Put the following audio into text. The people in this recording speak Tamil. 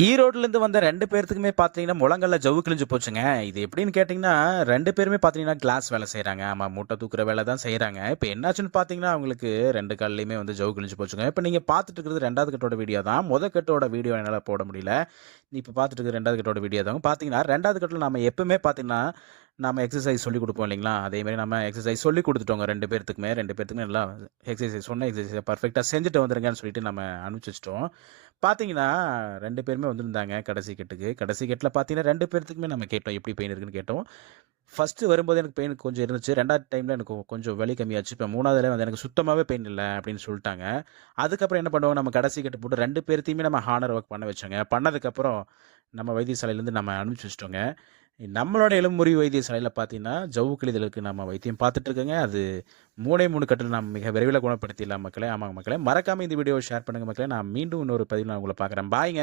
ஈரோட்லேருந்து வந்த ரெண்டு பேர்த்துக்குமே பார்த்தீங்கன்னா முழங்கல்ல ஜவு கிழிஞ்சு போச்சுங்க. இது எப்படின்னு கேட்டிங்கன்னா ரெண்டு பேருமே பார்த்தீங்கன்னா கிளாஸ் வேலை செய்கிறாங்க ஆமாம் மூட்டை தூக்குற வேலை தான் செய்கிறாங்க இப்போ என்னாச்சுன்னு பார்த்தீங்கன்னா அவங்களுக்கு ரெண்டு கால்லையுமே வந்து ஜவு கிழிஞ்சு போச்சுங்க. இப்போ நீங்கள் பார்த்துட்டு இருக்கிறது ரெண்டாவது கட்டோட வீடியோ தான். முத கட்டோட வீடியோ என்னால் போட முடியல. இப்போ பார்த்துட்டு இருக்கிற ரெண்டாவது கட்டோட வீடியோ தான். பார்த்தீங்கன்னா ரெண்டாவது கட்டில் நம்ம எப்பவுமே பார்த்தீங்கன்னா நம்ம எக்ஸசைஸ் சொல்லி கொடுப்போம் இல்லைங்களா? அதே மாதிரி நம்ம எக்ஸசைஸ் சொல்லி கொடுத்துட்டோங்க ரெண்டு பேர்த்துக்குமே. ரெண்டு பேர்த்துக்குமே நல்லா எக்ஸசைஸ் சொன்ன எக்ஸசைஸ் பர்ஃபெக்டாக செஞ்சுட்டு வந்துருங்கன்னு சொல்லிட்டு நம்ம அனுப்பிச்சி வச்சிட்டோம். பார்த்தீங்கன்னா ரெண்டு பேருமே வந்திருந்தாங்க கடைசி கெட்டுக்கு. கடைசி கெட்டில் பார்த்தீங்கன்னா ரெண்டு பேர்த்துக்குமே நம்ம கேட்டோம் எப்படி பெயின் இருக்குன்னு கேட்டோம். ஃபஸ்ட்டு வரும்போது எனக்கு பெயின் கொஞ்சம் இருந்துச்சு. ரெண்டாவது டைமில் எனக்கு கொஞ்சம் வலி கம்மியாச்சு. இப்போ மூணாவதுல வந்து எனக்கு சுத்தமாகவே பெயின் இல்லை அப்படின்னு சொல்லிட்டாங்க. அதுக்கப்புறம் என்ன பண்ணுவோம்? நம்ம கடைசி கெட்டு போட்டு ரெண்டு பேர்த்தையுமே நம்ம ஹானர் ஒர்க் பண்ண வச்சோங்க. பண்ணதுக்கப்புறம் நம்ம வைத்தியசாலையிலேருந்து நம்ம அனுப்பிச்சி வச்சிட்டோங்க. நம்மளோட எலும்புரி வைத்தியசாலையில் பார்த்தீங்கன்னா ஜவ்வு கிழிதலுக்கு நம்ம வைத்தியம் பார்த்துட்ருக்கோங்க அது மூணே மூணு கட்டில் நாம் மிக விரைவில் குணப்படுத்திடலாம் மக்களே. ஆமாங்க மக்களே. மறக்காமல் இந்த வீடியோவை ஷேர் பண்ணுங்கள் மக்களே. நான் மீண்டும் இன்னொரு பதிவில் நான் உங்களை பார்க்குறேன். பாய்ங்க